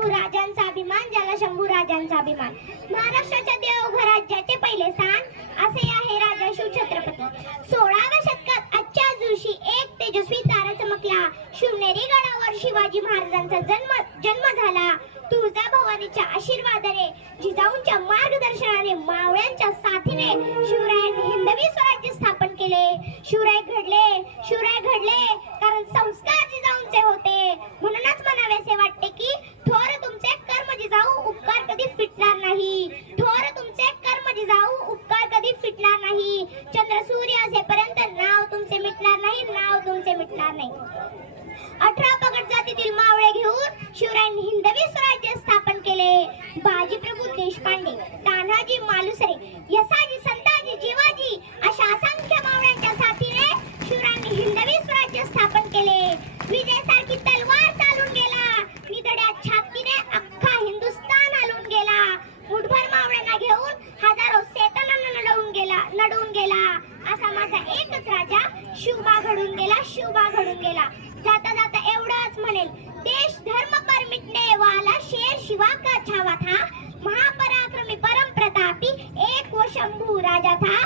शंभू राजांचा अभिमान, ज्याला शंभू राजांचा अभिमान. महाराष्ट्राच्या देवघर राज्याचे पहिले स्थान असे आहे राजा शिवछत्रपती. 16व्या शतकात आजच्याच दिवशी एक तेजस्वी तारा चमकला. शिवनेरी गडावर शिवाजी महाराजांचा जन्म झाला. तुळजाभवानीच्या आशीर्वादाने, जिजाऊंच्या मार्गदर्शनाने, मावळ्यांच्या साथीने शिवरायांनी हिंदवी स्वराज्य स्थापन केले. शिवराय घडले कारण संस्कार जिजाऊंचे होते. म्हणूनच म्हणावेसे वाटते की थोर तुमचे कर्म जिजाऊ, उपकार कधी फिटणार नाही. थोर तुमचे कर्म जिजाऊ, उपकार कधी फिटणार नाही. चंद्र सूर्य असेपर्यंत नाव तुमचे मिटणार नाही, नाव तुमचे मिटणार नाही. 18 पगड जातीतील मावळे घेऊन शिवरायांनी हिंदवी स्वराज्य स्थापन केले. बाजीप्रभू देशपांडे, तान्हाजी मालुसरे, यसाजी, संताजी, जिवाजी अशा असंख्य मावळ्यांच्या साथीने शिवरायांनी हिंदवी स्वराज्य स्थापन केले. विजयासारखी तलवार चालून गेला. निधड्या छातीने अख्खा हिंदुस्थान हलवून गेला. मुठभर मावळ्यांना घेऊन हजारो सेतनांना नडवून गेला. असा माझा एकच राजा शिवबा घडून गेला. जाता जाता एवढंच म्हणेल, देश धर्म पर मिटने वाला शेर शिवा का छावा था. महापराक्रमी परम प्रतापी एक वो शंभू राजा था.